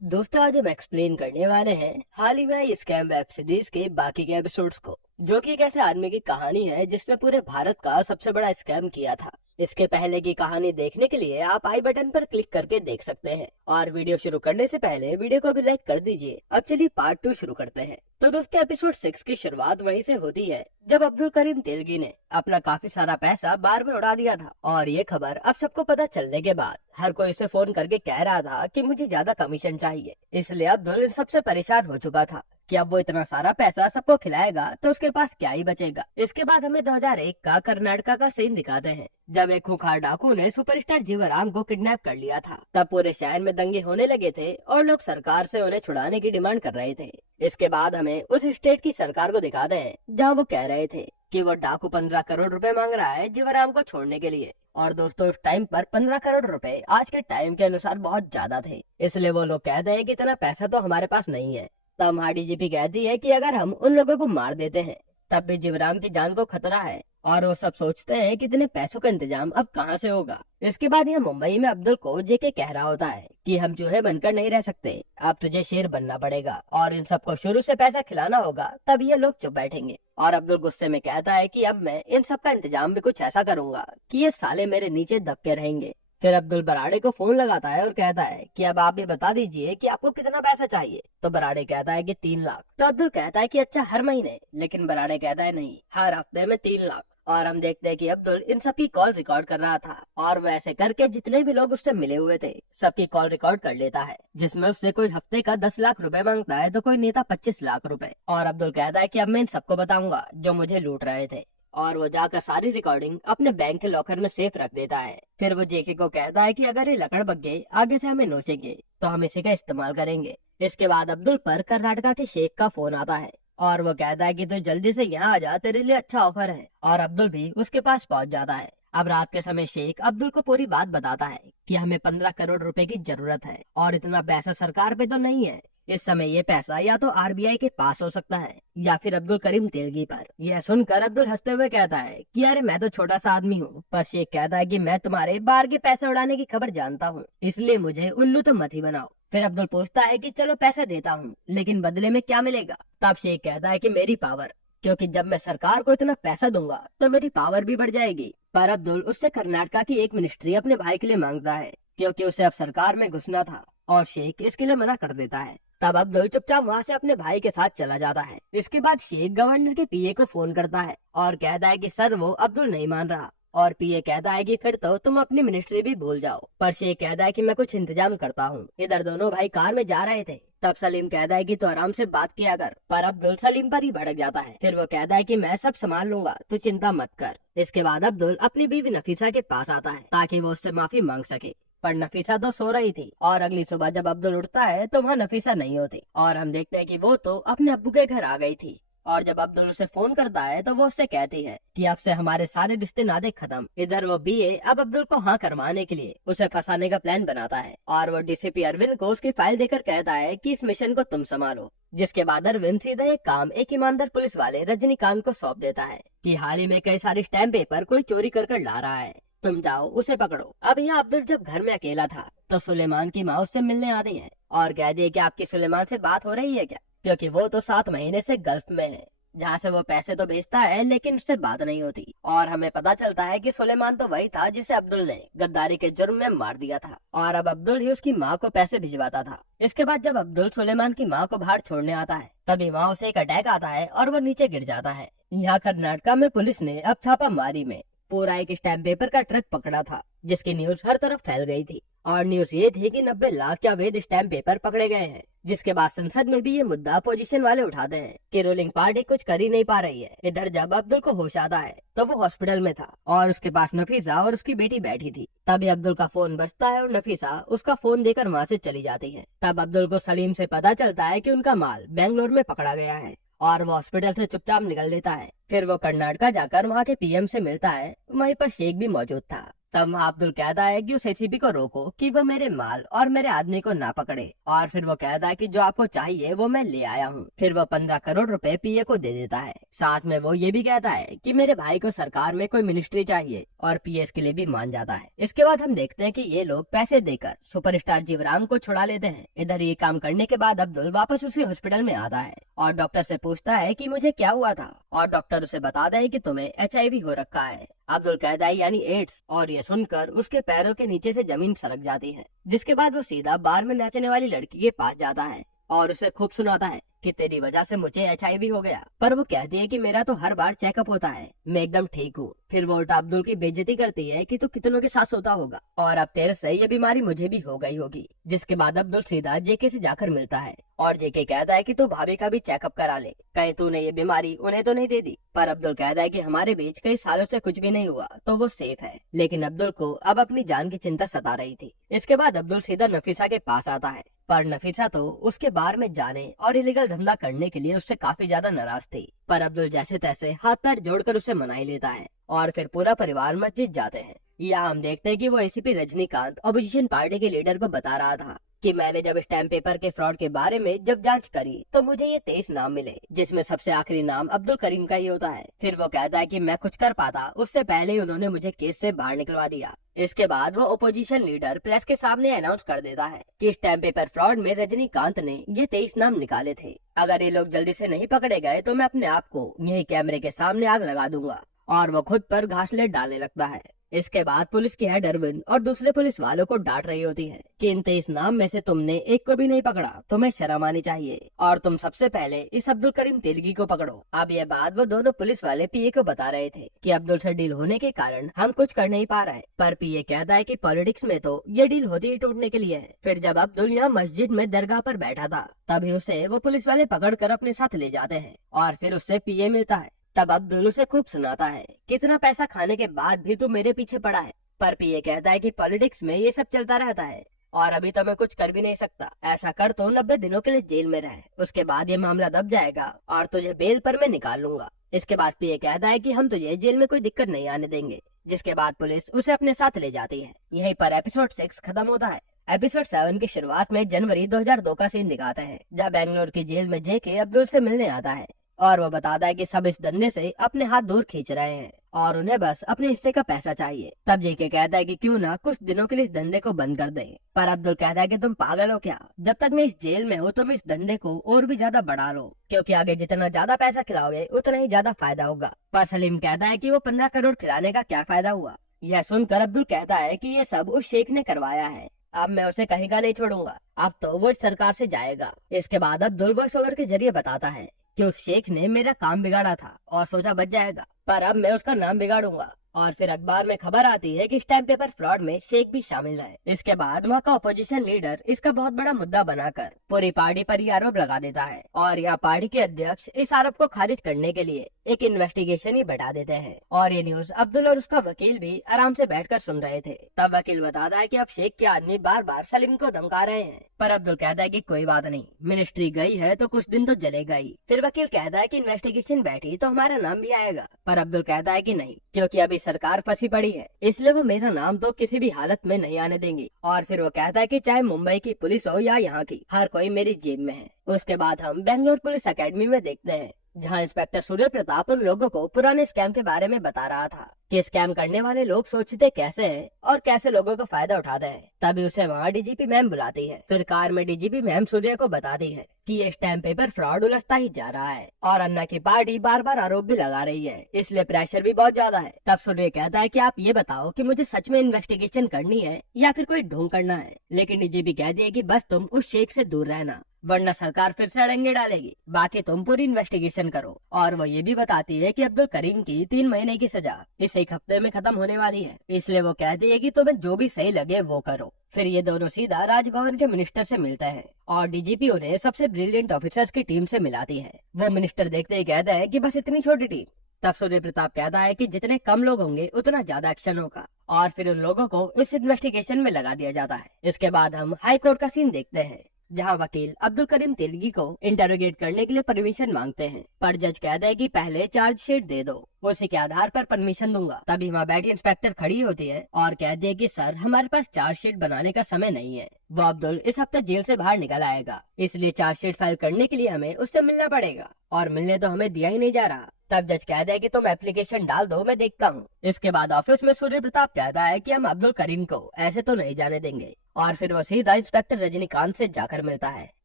दोस्तों, आज हम एक्सप्लेन करने वाले हैं हाल ही में स्कैम वेब सीरीज के बाकी के एपिसोड्स को, जो कि एक ऐसे आदमी की कहानी है जिसने पूरे भारत का सबसे बड़ा स्कैम किया था। इसके पहले की कहानी देखने के लिए आप आई बटन पर क्लिक करके देख सकते हैं। और वीडियो शुरू करने से पहले वीडियो को भी लाइक कर दीजिए। अब चलिए पार्ट 2 शुरू करते हैं। तो दोस्तों, एपिसोड 6 की शुरुआत वहीं से होती है जब अब्दुल करीम तेलगी ने अपना काफी सारा पैसा बार में उड़ा दिया था। और ये खबर अब सबको पता चलने के बाद हर कोई उसे फोन करके कह रहा था कि मुझे ज्यादा कमीशन चाहिए। इसलिए अब्दुल इन सबसे परेशान हो चुका था कि अब वो इतना सारा पैसा सबको खिलाएगा तो उसके पास क्या ही बचेगा। इसके बाद हमें 2001 का कर्नाटका का सीन दिखाते हैं, जब एक खूंखार डाकू ने सुपरस्टार जीवराम को किडनैप कर लिया था। तब पूरे शहर में दंगे होने लगे थे और लोग सरकार से उन्हें छुड़ाने की डिमांड कर रहे थे। इसके बाद हमें उस स्टेट की सरकार को दिखाते हैं जहाँ वो कह रहे थे कि वो डाकू 15 करोड़ रुपए मांग रहा है जीवराम को छोड़ने के लिए। और दोस्तों, उस टाइम पर 15 करोड़ रुपए आज के टाइम के अनुसार बहुत ज्यादा थे। इसलिए वो लोग कहते हैं कि इतना पैसा तो हमारे पास नहीं है। तब हमारी डीजीपी कहती है कि अगर हम उन लोगों को मार देते हैं तब भी जीवराम की जान को खतरा है। और वो सब सोचते हैं कि इतने पैसों का इंतजाम अब कहाँ से होगा। इसके बाद यह मुंबई में अब्दुल को जेके कह रहा होता है कि हम चूहे बनकर नहीं रह सकते, अब तुझे शेर बनना पड़ेगा और इन सबको शुरू से पैसा खिलाना होगा, तब ये लोग चुप बैठेंगे। और अब्दुल गुस्से में कहता है कि अब मैं इन सब का इंतजाम भी कुछ ऐसा करूंगा कि ये साले मेरे नीचे दबके रहेंगे। फिर अब्दुल बराड़े को फोन लगाता है और कहता है कि अब आप भी बता दीजिए कि आपको कितना पैसा चाहिए। तो बराड़े कहता है कि 3 लाख। तो अब्दुल कहता है कि अच्छा, हर महीने? लेकिन बराड़े कहता है नहीं, हर हफ्ते में 3 लाख। और हम देखते हैं कि अब्दुल इन सबकी कॉल रिकॉर्ड कर रहा था और वो ऐसे करके जितने भी लोग उससे मिले हुए थे सबकी कॉल रिकॉर्ड कर लेता है, जिसमें उससे कोई हफ्ते का 10 लाख रुपए मांगता है तो कोई नेता 25 लाख रुपए। और अब्दुल कहता है कि अब मैं इन सबको बताऊंगा जो मुझे लूट रहे थे। और वो जाकर सारी रिकॉर्डिंग अपने बैंक के लॉकर में सेफ रख देता है। फिर वो जेके को कहता है कि अगर ये लकड़ बग्गे आगे से हमें नोचेंगे तो हम इसी का इस्तेमाल करेंगे। इसके बाद अब्दुल पर कर्नाटका के शेख का फोन आता है और वो कहता है कि तू जल्दी से यहाँ आ जा, तेरे लिए अच्छा ऑफर है। और अब्दुल भी उसके पास पहुँच जाता है। अब रात के समय शेख अब्दुल को पूरी बात बताता है कि हमें 15 करोड़ रुपए की जरूरत है और इतना पैसा सरकार पे तो नहीं है। इस समय ये पैसा या तो आरबीआई के पास हो सकता है या फिर अब्दुल करीम तेलगी पर। यह सुनकर अब्दुल हंसते हुए कहता है कि अरे मैं तो छोटा सा आदमी हूँ। पर शेख कहता है कि मैं तुम्हारे बाहर के पैसे उड़ाने की खबर जानता हूँ, इसलिए मुझे उल्लू तो मत ही बनाओ। फिर अब्दुल पूछता है कि चलो पैसे देता हूँ, लेकिन बदले में क्या मिलेगा? तब शेख कहता है कि मेरी पावर, क्योंकि जब मैं सरकार को इतना पैसा दूंगा तो मेरी पावर भी बढ़ जाएगी। पर अब्दुल उससे कर्नाटका की एक मिनिस्ट्री अपने भाई के लिए मांगता है, क्योंकि उसे अब सरकार में घुसना था और शेख इसके लिए मना कर देता है। तब अब्दुल चुपचाप वहाँ से अपने भाई के साथ चला जाता है। इसके बाद शेख गवर्नर के पीए को फोन करता है और कहता है कि सर, वो अब्दुल नहीं मान रहा। और पीए कहता है कि फिर तो तुम अपनी मिनिस्ट्री भी भूल जाओ। पर शेख कहता है कि मैं कुछ इंतजाम करता हूँ। इधर दोनों भाई कार में जा रहे थे। तब सलीम कहता है कि तो आराम से बात किया कर, पर अब्दुल सलीम पर ही भड़क जाता है। फिर वो कहता है कि मैं सब संभाल लूंगा, तू चिंता मत कर। इसके बाद अब्दुल अपनी बीवी नफीसा के पास आता है ताकि वो उससे माफी मांग सके। पर नफीसा तो सो रही थी और अगली सुबह जब अब्दुल उठता है तो वहाँ नफीसा नहीं होती और हम देखते हैं कि वो तो अपने अब्बू के घर आ गई थी। और जब अब्दुल उसे फोन करता है तो वो उससे कहती है कि अब से हमारे सारे रिश्ते नाते खत्म। इधर वो बीए अब अब्दुल को हाँ करवाने के लिए उसे फंसाने का प्लान बनाता है और वो डीसीपी अरविंद को उसकी फाइल देकर कहता है कि इस मिशन को तुम संभालो। जिसके बाद अरविंद सीधा एक काम एक ईमानदार पुलिस वाले रजनीकांत को सौंप देता है कि हाल ही में कई सारे स्टैम्प पेपर कोई चोरी कर ला रहा है, तुम जाओ उसे पकड़ो। अब यहाँ अब्दुल जब घर में अकेला था तो सुलेमान की माँ उससे मिलने आती है और कहती है कि आपकी सुलेमान से बात हो रही है क्या, क्योंकि वो तो 7 महीने से गल्फ में है, जहाँ से वो पैसे तो भेजता है लेकिन उससे बात नहीं होती। और हमें पता चलता है कि सुलेमान तो वही था जिसे अब्दुल ने गद्दारी के जुर्म में मार दिया था और अब अब्दुल ही उसकी माँ को पैसे भिजवाता था। इसके बाद जब अब्दुल सुलेमान की माँ को बाहर छोड़ने आता है तभी वहाँ उसे एक अटैक आता है और वो नीचे गिर जाता है। यहाँ कर्नाटका में पुलिस ने अब छापामारी में पूरा एक स्टैम्प पेपर का ट्रक पकड़ा था, जिसकी न्यूज हर तरफ फैल गई थी। और न्यूज ये थी कि 90 लाख के अवैध स्टैम्प पेपर पकड़े गए हैं। जिसके बाद संसद में भी ये मुद्दा अपोजिशन वाले उठाते हैं कि रूलिंग पार्टी कुछ कर ही नहीं पा रही है। इधर जब अब्दुल को होश आता है तो वो हॉस्पिटल में था और उसके पास नफीसा और उसकी बेटी बैठी थी। तभी अब्दुल का फोन बजता है और नफीसा उसका फोन देकर वहाँ से चली जाती है। तब अब्दुल को सलीम से पता चलता है कि उनका माल बेंगलोर में पकड़ा गया है और वो हॉस्पिटल से चुपचाप निकल लेता है। फिर वो कर्नाटका जाकर वहाँ के पीएम से मिलता है। वहीं पर शेख भी मौजूद था। तब वहाँ अब्दुल कहता है कि उस एसीपी को रोको कि वो मेरे माल और मेरे आदमी को ना पकड़े, और फिर वो कहता है कि जो आपको चाहिए वो मैं ले आया हूँ। फिर वो 15 करोड़ रुपए पीए को दे देता है। साथ में वो ये भी कहता है कि मेरे भाई को सरकार में कोई मिनिस्ट्री चाहिए, और पीए इसके लिए भी मान जाता है। इसके बाद हम देखते हैं कि ये लोग पैसे देकर सुपरस्टार जीवराम को छुड़ा लेते हैं। इधर ये काम करने के बाद अब्दुल वापस उसी हॉस्पिटल में आता है और डॉक्टर से पूछता है कि मुझे क्या हुआ था, और डॉक्टर उसे बताता है कि तुम्हें HIV हो रखा है। अब्दुल कहता है यानी एड्स, और ये सुनकर उसके पैरों के नीचे से जमीन सरक जाती है। जिसके बाद वो सीधा बार में नाचने वाली लड़की के पास जाता है और उसे खूब सुनाता है कि तेरी वजह से मुझे HIV हो गया। पर वो कहती है कि मेरा तो हर बार चेकअप होता है, मैं एकदम ठीक हूँ। फिर वो उल्टा अब्दुल की बेइज्जती करती है कि तू कितनों के साथ सोता होगा, और अब तेरे से ये बीमारी मुझे भी हो गई होगी। जिसके बाद अब्दुल सीधा जेके से जाकर मिलता है और जेके कहता है कि तू भाभी का भी चेकअप करा ले, कहीं तूने ये बीमारी उन्हें तो नहीं दे दी। पर अब्दुल कहता है कि हमारे बीच कई सालों से कुछ भी नहीं हुआ, तो वो सेफ है। लेकिन अब्दुल को अब अपनी जान की चिंता सता रही थी। इसके बाद अब्दुल सीधा नफीसा के पास आता है, पर नफीसा तो उसके बार में जाने और इलीगल धंधा करने के लिए उससे काफी ज्यादा नाराज थी। पर अब्दुल जैसे तैसे हाथ पैर जोड़कर उसे मना ही लेता है और फिर पूरा परिवार मस्जिद जाते हैं। यहाँ हम देखते हैं कि वो एसीपी रजनीकांत अपोजिशन पार्टी के लीडर को बता रहा था कि मैंने जब स्टैम्प पेपर के फ्रॉड के बारे में जब जांच करी तो मुझे ये 23 नाम मिले, जिसमें सबसे आखिरी नाम अब्दुल करीम का ही होता है। फिर वो कहता है कि मैं कुछ कर पाता उससे पहले ही उन्होंने मुझे केस से बाहर निकलवा दिया। इसके बाद वो ओपोजिशन लीडर प्रेस के सामने अनाउंस कर देता है कि स्टैम्प पेपर फ्रॉड में रजनीकांत ने ये 23 नाम निकाले थे। अगर ये लोग जल्दी से नहीं पकड़े गए तो मैं अपने आप को यही कैमरे के सामने आग लगा दूंगा, और वो खुद पर घासलेट डालने लगता है। इसके बाद पुलिस की हेड अरविंद और दूसरे पुलिस वालों को डांट रही होती है कि इन 23 नाम में से तुमने एक को भी नहीं पकड़ा, तुम्हें शर्म आनी चाहिए, और तुम सबसे पहले इस अब्दुल करीम तेलगी को पकड़ो। अब ये बात वो दोनों पुलिस वाले पीए को बता रहे थे कि अब्दुल से डील होने के कारण हम कुछ कर नहीं पा रहे, पर पीए कहता है कि पॉलिटिक्स में तो ये डील होती ही टूटने के लिए है। फिर जब अब्दुल यहाँ मस्जिद में दरगाह पर बैठा था तभी उसे वो पुलिस वाले पकड़ कर अपने साथ ले जाते हैं, और फिर उससे पीए मिलता है। तब अब्दुल उसे खूब सुनाता है कितना पैसा खाने के बाद भी तू मेरे पीछे पड़ा है। पर पीए कहता है कि पॉलिटिक्स में ये सब चलता रहता है और अभी तो मैं कुछ कर भी नहीं सकता, ऐसा कर तो 90 दिनों के लिए जेल में रहे, उसके बाद ये मामला दब जाएगा और तुझे बेल पर मैं निकाल लूंगा। इसके बाद पीए कहता है कि हम तुझे जेल में कोई दिक्कत नहीं आने देंगे। जिसके बाद पुलिस उसे अपने साथ ले जाती है। यहीं पर एपिसोड 6 खत्म होता है। एपिसोड 7 की शुरुआत में जनवरी 2002 का सीन दिखाते हैं, जहाँ बेंगलोर की जेल में जेके अब्दुल से मिलने आता है और वो बताता है कि सब इस धंधे से अपने हाथ दूर खींच रहे हैं और उन्हें बस अपने हिस्से का पैसा चाहिए। तब जेके कहता है कि क्यों ना कुछ दिनों के लिए इस धंधे को बंद कर दें। पर अब्दुल कहता है कि तुम पागल हो क्या, जब तक मैं इस जेल में हूँ तुम इस धंधे को और भी ज्यादा बढ़ा लो, क्योंकि आगे जितना ज्यादा पैसा खिलाओगे उतना ही ज्यादा फायदा होगा। पर सलीम कहता है कि वो 15 करोड़ खिलाने का क्या फायदा हुआ। यह सुनकर अब्दुल कहता है कि ये सब उस शेख ने करवाया है, अब मैं उसे कहीं का नहीं छोड़ूंगा, अब तो वो सरकार से जाएगा। इसके बाद अब्दुल वॉइस ओवर के जरिए बताता है कि उस शेख ने मेरा काम बिगाड़ा था और सोचा बच जाएगा, पर अब मैं उसका नाम बिगाड़ूंगा। और फिर अखबार में खबर आती है कि स्टैम्प पेपर फ्रॉड में शेख भी शामिल है। इसके बाद वहाँ का अपोजिशन लीडर इसका बहुत बड़ा मुद्दा बनाकर पूरी पार्टी पर ये आरोप लगा देता है और यह पार्टी के अध्यक्ष इस आरोप को खारिज करने के लिए एक इन्वेस्टिगेशन ही बढ़ा देते हैं। और ये न्यूज अब्दुल और उसका वकील भी आराम से बैठकर सुन रहे थे। तब वकील बताता है कि अब शेख के आदमी बार बार सलीम को धमका रहे हैं, पर अब्दुल कहता है कि कोई बात नहीं, मिनिस्ट्री गई है तो कुछ दिन तो जलेगा ही। फिर वकील कहता है कि इन्वेस्टिगेशन बैठी तो हमारा नाम भी आएगा, पर अब्दुल कहता है कि नहीं, क्योंकि अभी सरकार फंसी पड़ी है, इसलिए वो मेरा नाम तो किसी भी हालत में नहीं आने देंगे। और फिर वो कहता है कि चाहे मुंबई की पुलिस हो या यहाँ की, हर कोई मेरी जेब में है। उसके बाद हम बेंगलोर पुलिस अकेडमी में देखते हैं, जहाँ इंस्पेक्टर सूर्य प्रताप उन लोगों को पुराने स्कैम के बारे में बता रहा था कि स्कैम करने वाले लोग सोचते कैसे हैं और कैसे लोगों का फायदा उठाते हैं। तभी उसे वहाँ डीजीपी मैम बुलाती है। फिर कार में डीजीपी मैम सूर्य को बताती है कि ये स्टैम्प पेपर फ्रॉड उलझता ही जा रहा है और अन्ना की पार्टी बार बार आरोप भी लगा रही है, इसलिए प्रेशर भी बहुत ज्यादा है। तब सूर्य कहता है कि आप ये बताओ कि मुझे सच में इन्वेस्टिगेशन करनी है या फिर कोई ढोंग करना है। लेकिन डीजीपी कहती है कि बस तुम उस शेख से दूर रहना, वरना सरकार फिर से अड़ंगे डालेगी, बाकी तुम पूरी इन्वेस्टिगेशन करो। और वो ये भी बताती है कि अब्दुल करीम की 3 महीने की सजा इस एक हफ्ते में खत्म होने वाली है, इसलिए वो कहती है कि तुम्हें जो भी सही लगे वो करो। फिर ये दोनों सीधा राजभवन के मिनिस्टर से मिलते हैं और डीजीपी उन्हें सबसे ब्रिलियंट ऑफिसर्स की टीम से मिलाती है। वो मिनिस्टर देखते ही कहता है कि बस इतनी छोटी टीम। तब सूर्य प्रताप कहता है कि जितने कम लोग होंगे उतना ज्यादा एक्शन होगा, और फिर उन लोगों को इस इन्वेस्टिगेशन में लगा दिया जाता है। इसके बाद हम हाई कोर्ट का सीन देखते हैं, जहां वकील अब्दुल करीम तेलगी को इंटरोगेट करने के लिए परमिशन मांगते हैं, पर जज कहता है कि पहले चार्जशीट दे दो, उसी के आधार पर परमिशन दूंगा। तभी वहाँ बैठी इंस्पेक्टर खड़ी होती है और कहती है कि सर हमारे पास चार्जशीट बनाने का समय नहीं है। वो अब्दुल इस हफ्ते जेल से बाहर निकल आएगा, इसलिए चार्जशीट फाइल करने के लिए हमें उससे मिलना पड़ेगा, और मिलने तो हमें दिया ही नहीं जा रहा। तब जज कहता है कि तुम एप्लीकेशन डाल दो, मैं देखता हूँ। इसके बाद ऑफिस में सूर्य प्रताप कहता है कि हम अब्दुल करीम को ऐसे तो नहीं जाने देंगे, और फिर वो सीधा इंस्पेक्टर रजनीकांत से जाकर मिलता है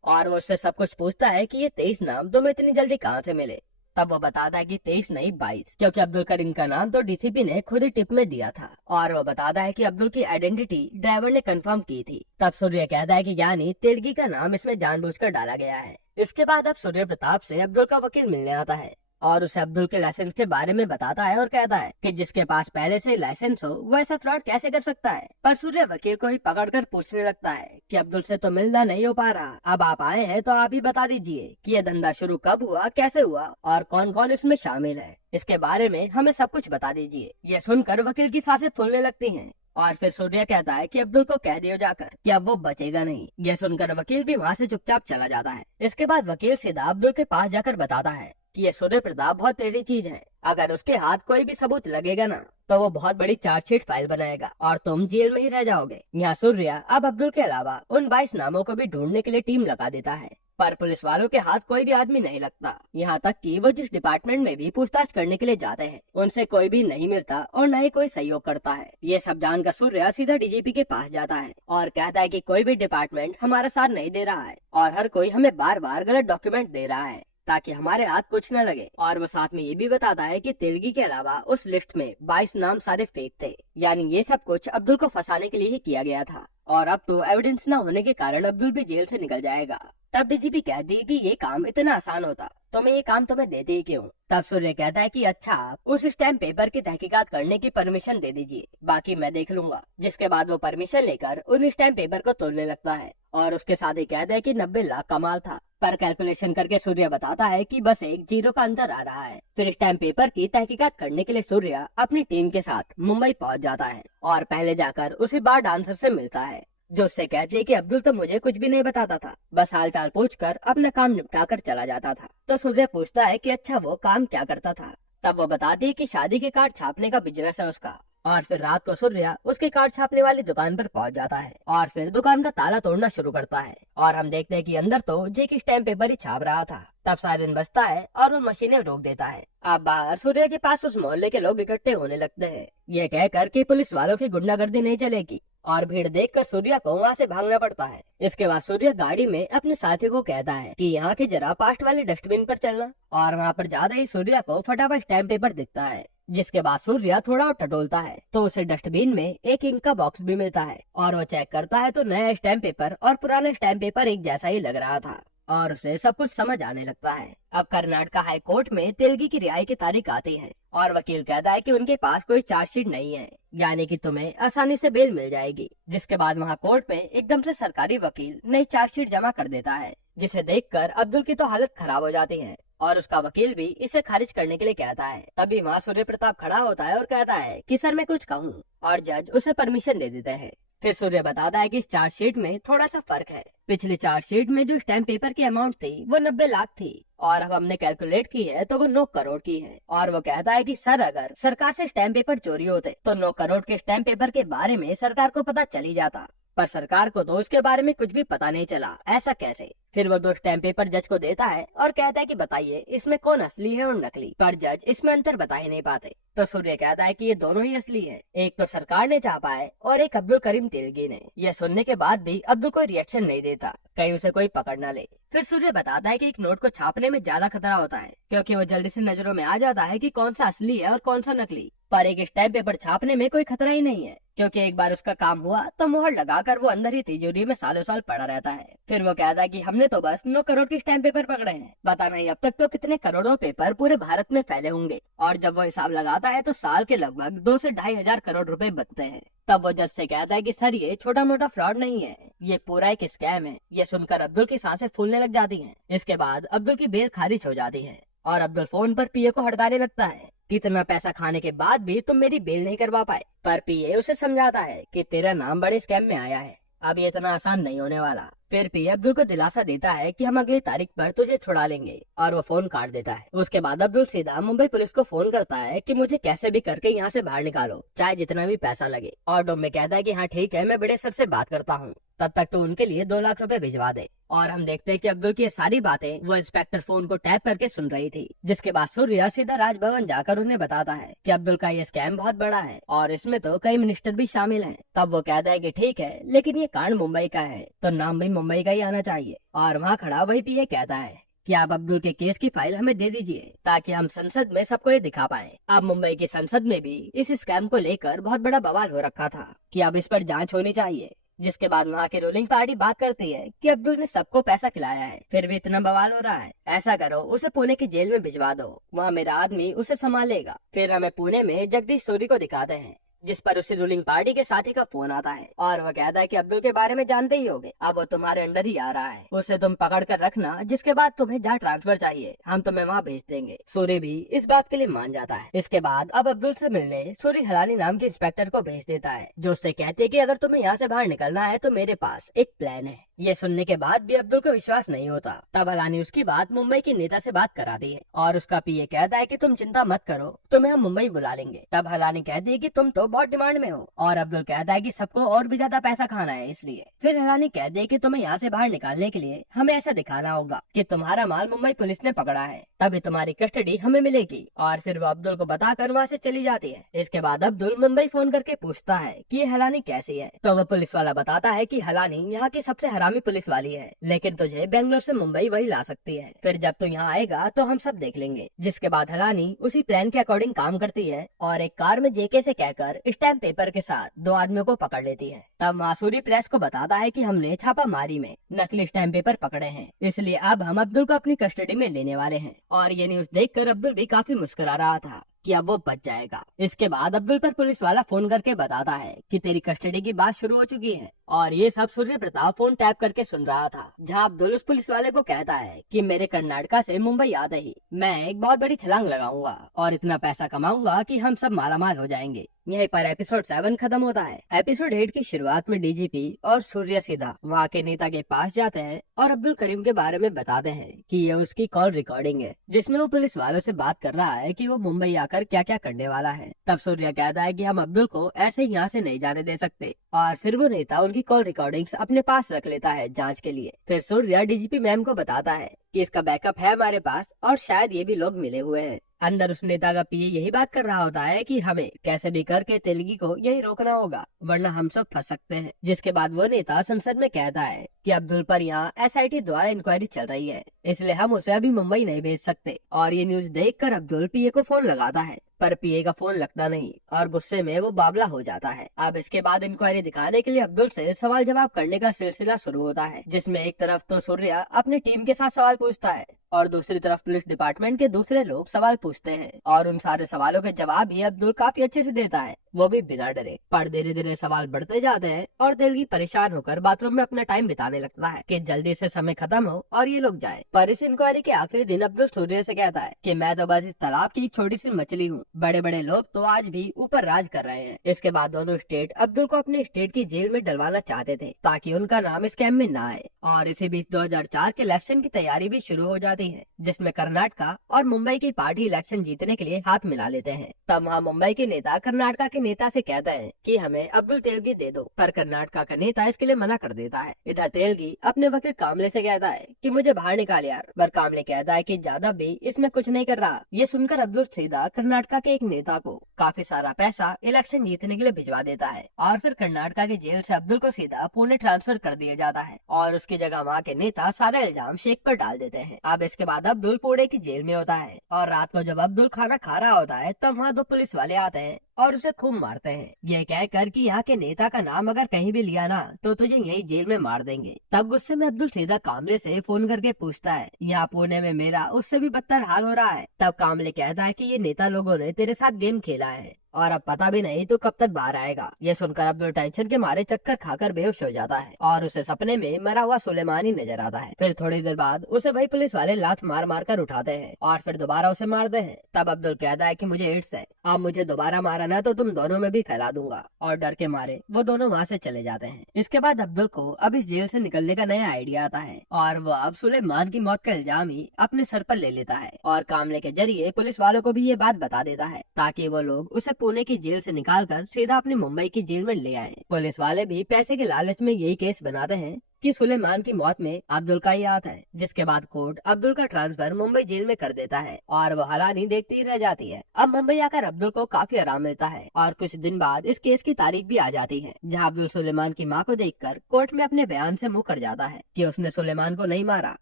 और वो उससे सब कुछ पूछता है कि ये 23 नाम तुम्हें इतनी जल्दी कहाँ से मिले। तब वो बताता है कि 23 नहीं 22, क्योंकि अब्दुल करीम का नाम तो डीसीपी ने खुद ही टिप में दिया था। और वो बताता है कि अब्दुल की आइडेंटिटी ड्राइवर ने कंफर्म की थी। तब सूर्य कहता है कि यानी तिलगी का नाम इसमें जानबूझकर डाला गया है। इसके बाद अब सूर्य प्रताप से अब्दुल का वकील मिलने आता है और उसे अब्दुल के लाइसेंस के बारे में बताता है और कहता है कि जिसके पास पहले से लाइसेंस हो वो ऐसा फ्रॉड कैसे कर सकता है। पर सूर्य वकील को ही पकड़कर पूछने लगता है कि अब्दुल से तो मिलना नहीं हो पा रहा, अब आप आए हैं तो आप ही बता दीजिए कि ये धंधा शुरू कब हुआ, कैसे हुआ और कौन कौन इसमें शामिल है। इसके बारे में हमें सब कुछ बता दीजिए। ये सुनकर वकील की सांसें फूलने लगती हैं और फिर सूर्य कहता है कि अब्दुल को कह दियो जाकर कि अब वो बचेगा नहीं। यह सुनकर वकील भी वहाँ से चुपचाप चला जाता है। इसके बाद वकील सीधा अब्दुल के पास जाकर बताता है कि ये सूर्य प्रताप बहुत टेढ़ी चीज है, अगर उसके हाथ कोई भी सबूत लगेगा ना तो वो बहुत बड़ी चार्जशीट फाइल बनाएगा और तुम जेल में ही रह जाओगे। यहाँ सूर्य अब अब्दुल के अलावा उन 22 नामों को भी ढूंढने के लिए टीम लगा देता है, पर पुलिस वालों के हाथ कोई भी आदमी नहीं लगता। यहाँ तक कि वो जिस डिपार्टमेंट में भी पूछताछ करने के लिए जाते हैं उनसे कोई भी नहीं मिलता और न ही कोई सहयोग करता है। ये सब जानकर सूर्य सीधा डीजीपी के पास जाता है और कहता है कि कोई भी डिपार्टमेंट हमारा साथ नहीं दे रहा है और हर कोई हमें बार बार गलत डॉक्यूमेंट दे रहा है ताकि हमारे हाथ कुछ न लगे। और वो साथ में ये भी बताता है कि तिलगी के अलावा उस लिस्ट में 22 नाम सारे फेक थे, यानी ये सब कुछ अब्दुल को फंसाने के लिए ही किया गया था और अब तो एविडेंस न होने के कारण अब्दुल भी जेल से निकल जाएगा। तब डीजीपी कहती है कि ये काम इतना आसान होता तो मैं ये काम तुम्हें देती ही क्यों। तब सूर्य कहता है कि अच्छा आप उस स्टैम्प पेपर की तहकीकात करने की परमिशन दे दीजिए, बाकी मैं देख लूंगा। जिसके बाद वो परमिशन लेकर उन स्टैम्प पेपर को तोलने लगता है और उसके साथ ही कहता है कि 90 लाख का माल था, पर कैलकुलेशन करके सूर्य बताता है कि बस एक जीरो का अंतर आ रहा है। फिर स्टैम्प पेपर की तहकीकात करने के लिए सूर्य अपनी टीम के साथ मुंबई पहुंच जाता है और पहले जाकर उसी बार डांसर से मिलता है जो उससे कहती है कि अब्दुल तो मुझे कुछ भी नहीं बताता था, बस हालचाल पूछकर अपना काम निपटा कर चला जाता था। तो सूर्य पूछता है कि अच्छा वो काम क्या करता था। तब वो बताती है कि शादी के कार्ड छापने का बिजनेस है उसका। और फिर रात को सूर्य उसके कार्ड छापने वाली दुकान पर पहुंच जाता है और फिर दुकान का ताला तोड़ना शुरू करता है और हम देखते हैं कि अंदर तो जेक स्टैम्प पेपर ही छाप रहा था। तब सायरन बजता है और वो मशीनें रोक देता है। अब बाहर सूर्य के पास उस मोहल्ले के लोग इकट्ठे होने लगते हैं, ये कहकर कि पुलिस वालों की गुंडागर्दी नहीं चलेगी, और भीड़ देखकर सूर्य को वहाँ से भागना पड़ता है। इसके बाद सूर्य गाड़ी में अपने साथी को कहता है कि यहाँ के जरा पास्ट वाले डस्टबिन पर चलना, और वहाँ पर ज्यादा ही सूर्य को फटाफट स्टैम्प पेपर दिखता है। जिसके बाद सूर्य थोड़ा और टटोलता है तो उसे डस्टबिन में एक इंक का बॉक्स भी मिलता है और वो चेक करता है तो नया स्टैम्प पेपर और पुराना स्टैम्प पेपर एक जैसा ही लग रहा था और उसे सब कुछ समझ आने लगता है। अब कर्नाटक हाई कोर्ट में तिलगी की रिहाई की तारीख आती है और वकील कहता है कि उनके पास कोई चार्जशीट नहीं है, यानी कि तुम्हें आसानी से बेल मिल जाएगी। जिसके बाद वहाँ कोर्ट में एकदम से सरकारी वकील नई चार्जशीट जमा कर देता है, जिसे देखकर अब्दुल की तो हालत खराब हो जाती है और उसका वकील भी इसे खारिज करने के लिए कहता है। तभी वहाँ सूर्य प्रताप खड़ा होता है और कहता है कि सर मैं कुछ कहूँ, और जज उसे परमिशन दे देते हैं। फिर सूर्य बताता है कि इस चार्जशीट में थोड़ा सा फर्क है। पिछली चार्जशीट में जो स्टैम्प पेपर की अमाउंट थी वो 90 लाख थी और अब हमने कैलकुलेट की है तो वो 9 करोड़ की है। और वो कहता है कि सर अगर सरकार से स्टैम्प पेपर चोरी होते तो 9 करोड़ के स्टैम्प पेपर के बारे में सरकार को पता चली जाता, पर सरकार को तो उसके बारे में कुछ भी पता नहीं चला, ऐसा कैसे। फिर वो 2 स्टैम्प पेपर जज को देता है और कहता है कि बताइए इसमें कौन असली है और नकली, पर जज इसमें अंतर बता ही नहीं पाते। तो सूर्य कहता है कि ये दोनों ही असली हैं, एक तो सरकार ने छापा है और एक अब्दुल करीम तिलगी ने। यह सुनने के बाद भी अब्दुल कोई रिएक्शन नहीं देता, कहीं उसे कोई पकड़ न ले। फिर सूर्य बताता है कि एक नोट को छापने में ज्यादा खतरा होता है क्योंकि वो जल्दी से नजरों में आ जाता है कि कौन सा असली है और कौन सा नकली, पर एक स्टैम्प पेपर छापने में कोई खतरा ही नहीं है क्योंकि एक बार उसका काम हुआ तो मोहर लगाकर वो अंदर ही तिजोरी में सालों साल पड़ा रहता है। फिर वो कहता है कि हमने तो बस 9 करोड़ के स्टैम्प पेपर पकड़े हैं, पता नहीं अब तक तो कितने करोड़ों पेपर पूरे भारत में फैले होंगे। और जब वो हिसाब लगाता है तो साल के लगभग 2 से 2.5 करोड़ रुपए बनते हैं। तब वो जज से कहता है कि सर ये छोटा मोटा फ्रॉड नहीं है, ये पूरा एक स्कैम है। ये सुनकर अब्दुल की सांसें फूलने लग जाती हैं। इसके बाद अब्दुल की बेल खारिज हो जाती है और अब्दुल फोन पर पीए को हड़काने लगता है, कितना पैसा खाने के बाद भी तुम मेरी बेल नहीं करवा पाए। पर पीए उसे समझाता है कि तेरा नाम बड़े स्कैम में आया है, अब ये इतना आसान नहीं होने वाला। फिर पी अब्दुल को दिलासा देता है कि हम अगली तारीख पर तुझे छुड़ा लेंगे और वो फोन काट देता है। उसके बाद अब्दुल सीधा मुंबई पुलिस को फोन करता है कि मुझे कैसे भी करके यहाँ से बाहर निकालो, चाहे जितना भी पैसा लगे। और डोम्बे कहता है कि हाँ ठीक है, मैं बड़े सर से बात करता हूँ, तब तक तो उनके लिए 2 लाख रुपए भिजवा दे। और हम देखते हैं कि अब्दुल की ये सारी बातें वो इंस्पेक्टर फोन को टैप करके सुन रही थी। जिसके बाद सूर्या सीधा राजभवन जाकर उन्हें बताता है कि अब्दुल का ये स्कैम बहुत बड़ा है और इसमें तो कई मिनिस्टर भी शामिल हैं। तब वो कहता है कि ठीक है, लेकिन ये कांड मुंबई का है तो नाम भी मुंबई का ही आना चाहिए। और वहाँ खड़ा वही पीए कहता है कि आप अब्दुल के केस की फाइल हमें दे दीजिए ताकि हम संसद में सबको ये दिखा पाए। अब मुंबई की संसद में भी इस स्कैम को लेकर बहुत बड़ा बवाल हो रखा था कि अब इस पर जांच होनी चाहिए। जिसके बाद वहाँ की रूलिंग पार्टी बात करती है कि अब्दुल ने सबको पैसा खिलाया है, फिर भी इतना बवाल हो रहा है। ऐसा करो, उसे पुणे की जेल में भिजवा दो, वहाँ मेरा आदमी उसे संभालेगा। फिर हमें पुणे में जगदीश सूरी को दिखाते हैं, जिस पर उसी रूलिंग पार्टी के साथी का फोन आता है और वह कहता है कि अब्दुल के बारे में जानते ही होगे, अब वो तुम्हारे अंडर ही आ रहा है, उसे तुम पकड़ कर रखना, जिसके बाद तुम्हें जहाँ ट्रांसफर चाहिए हम तुम्हें वहाँ भेज देंगे। सूरी भी इस बात के लिए मान जाता है। इसके बाद अब अब्दुल से मिलने सूरी हलाली नाम के इंस्पेक्टर को भेज देता है, जो उससे कहते है कि अगर तुम्हें यहाँ से बाहर निकलना है तो मेरे पास एक प्लान है। ये सुनने के बाद भी अब्दुल को विश्वास नहीं होता। तब हलानी उसकी बात मुंबई के नेता से बात कराती है और उसका पीए कहता है कि तुम चिंता मत करो, तुम्हें हम मुंबई बुला लेंगे। तब हलानी कहती है कि तुम तो बहुत डिमांड में हो और अब्दुल कहता है कि सबको और भी ज्यादा पैसा खाना है इसलिए। फिर हलानी कहती है कि तुम्हें यहाँ से बाहर निकालने के लिए हमें ऐसा दिखाना होगा कि तुम्हारा माल मुंबई पुलिस ने पकड़ा है, तभी तुम्हारी कस्टडी हमें मिलेगी। और फिर वो अब्दुल को बताकर वहाँ से चली जाती है। इसके बाद अब्दुल मुंबई फोन करके पूछता है कि ये हलानी कैसी है, तो वो पुलिस वाला बताता है कि हलानी यहाँ की सबसे हरामी पुलिस वाली है, लेकिन तुझे बेंगलोर से मुंबई वही ला सकती है। फिर जब तू यहाँ आएगा तो हम सब देख लेंगे। जिसके बाद हलानी उसी प्लान के अकॉर्डिंग काम करती है और एक कार में जेके से कहकर स्टैम्प पेपर के साथ 2 आदमियों को पकड़ लेती है। तब मासूरी प्रेस को बताता है कि हमने छापामारी में नकली स्टैम्प पेपर पकड़े हैं, इसलिए अब हम अब्दुल को अपनी कस्टडी में लेने वाले हैं। और ये न्यूज देखकर अब्दुल भी काफी मुस्कुरा रहा था कि अब वो बच जाएगा। इसके बाद अब्दुल पर पुलिस वाला फोन करके बताता है कि तेरी कस्टडी की बात शुरू हो चुकी है। और ये सब सूर्य प्रताप फोन टैप करके सुन रहा था, जहां अब्दुल उस पुलिस वाले को कहता है कि मेरे कर्नाटका से मुंबई आते ही मैं एक बहुत बड़ी छलांग लगाऊंगा और इतना पैसा कमाऊंगा कि हम सब मालामाल हो जाएंगे। यहीं पर एपिसोड 7 खत्म होता है। एपिसोड 8 की शुरुआत में डीजीपी और सूर्य सीधा वहाँ के नेता के पास जाते हैं और अब्दुल करीम के बारे में बताते हैं कि ये उसकी कॉल रिकॉर्डिंग है, जिसमें वो पुलिस वालों से बात कर रहा है कि वो मुंबई आकर क्या क्या करने वाला है। तब सूर्य कहता है कि हम अब्दुल को ऐसे ही यहाँ से नहीं जाने दे सकते और फिर वो नेता उनकी कॉल रिकॉर्डिंग्स अपने पास रख लेता है जांच के लिए। फिर सूर्य डीजीपी मैम को बताता है कि इसका बैकअप है हमारे पास और शायद ये भी लोग मिले हुए हैं। अंदर उस नेता का पीए यही बात कर रहा होता है कि हमें कैसे भी करके तेलगी को यही रोकना होगा, वरना हम सब फंस सकते हैं। जिसके बाद वो नेता संसद में कहता है कि अब्दुल पर यहाँ एसआईटी द्वारा इंक्वायरी चल रही है, इसलिए हम उसे अभी मुंबई नहीं भेज सकते। और ये न्यूज देखकर अब्दुल पीए को फोन लगाता है, पर पीए का फोन लगता नहीं और गुस्से में वो बावला हो जाता है। अब इसके बाद इंक्वायरी दिखाने के लिए अब्दुल से सवाल जवाब करने का सिलसिला शुरू होता है, जिसमें एक तरफ तो सूर्या अपनी टीम के साथ सवाल पूछता है और दूसरी तरफ पुलिस डिपार्टमेंट के दूसरे लोग सवाल पूछते हैं और उन सारे सवालों के जवाब भी अब्दुल काफी अच्छे से देता है, वो भी बिना डरे। पर धीरे धीरे सवाल बढ़ते जाते हैं और तेलगी परेशान होकर बाथरूम में अपना टाइम बिताने लगता है कि जल्दी से समय खत्म हो और ये लोग जाएं। पर इस इंक्वायरी के आखिरी दिन अब्दुल सूर्य से कहता है कि मैं तो बस इस तालाब की एक छोटी सी मछली हूँ, बड़े बड़े लोग तो आज भी ऊपर राज कर रहे हैं। इसके बाद दोनों स्टेट अब्दुल को अपने स्टेट की जेल में डलवाना चाहते थे ताकि उनका नाम स्कैम में न आए। और इसी बीच 2004 के इलेक्शन की तैयारी भी शुरू हो जाती है, जिसमें कर्नाटका और मुंबई की पार्टी इलेक्शन जीतने के लिए हाथ मिला लेते हैं। तब वहाँ मुंबई के नेता कर्नाटका के नेता से कहते हैं कि हमें अब्दुल तेलगी दे दो, पर कर्नाटका का नेता इसके लिए मना कर देता है। इधर तेलगी अपने वकील कामले से कहता है कि मुझे बाहर निकाल यार, पर कामले कहता है कि ज्यादा भी इसमें कुछ नहीं कर रहा। ये सुनकर अब्दुल सीधा कर्नाटका के एक नेता को काफी सारा पैसा इलेक्शन जीतने के लिए भिजवा देता है और फिर कर्नाटका की जेल से अब्दुल को सीधा पुणे ट्रांसफर कर दिया जाता है और उसकी जगह वहाँ के नेता सारा इल्जाम शेख पर डाल देते हैं। अब इसके बाद अब्दुल पुणे की जेल में होता है और रात को जब अब्दुल खाना खा रहा होता है तब वहाँ 2 पुलिस वाले आते हैं और उसे खूब मारते हैं, ये कहकर कि यहाँ के नेता का नाम अगर कहीं भी लिया ना तो तुझे यही जेल में मार देंगे। तब गुस्से में अब्दुल सीधा कामले से फोन करके पूछता है यहाँ पुणे में मेरा उससे भी बदतर हाल हो रहा है। तब कामले कहता है कि ये नेता लोगों ने तेरे साथ गेम खेला है और अब पता भी नहीं तो कब तक बाहर आएगा। ये सुनकर अब्दुल टेंशन के मारे चक्कर खाकर बेहोश हो जाता है और उसे सपने में मरा हुआ सुलेमान ही नजर आता है। फिर थोड़ी देर बाद उसे वही पुलिस वाले लात मार मार कर उठाते हैं और फिर दोबारा उसे मारते हैं। तब अब्दुल कहता है कि मुझे एड्स है, अब मुझे दोबारा मारा ना तो तुम दोनों में भी फैला दूंगा, और डर के मारे वो दोनों वहाँ से चले जाते हैं। इसके बाद अब्दुल को अब इस जेल से निकलने का नया आइडिया आता है और वो अब सुलेमान की मौत का इल्जाम ही अपने सर पर ले लेता है और कामले के जरिए पुलिस वालों को भी ये बात बता देता है ताकि वो लोग उसे पुणे की जेल से निकालकर सीधा अपनी मुंबई की जेल में ले आए। पुलिस वाले भी पैसे के लालच में यही केस बनाते हैं कि सुलेमान की मौत में अब्दुल का ही हाथ है, जिसके बाद कोर्ट अब्दुल का ट्रांसफर मुंबई जेल में कर देता है और वो हैरानी देखती ही रह जाती है। अब मुंबई आकर अब्दुल को काफी आराम मिलता है और कुछ दिन बाद इस केस की तारीख भी आ जाती है, जहां अब्दुल सुलेमान की मां को देखकर कोर्ट में अपने बयान से मुंह कर जाता है कि उसने सुलेमान को नहीं मारा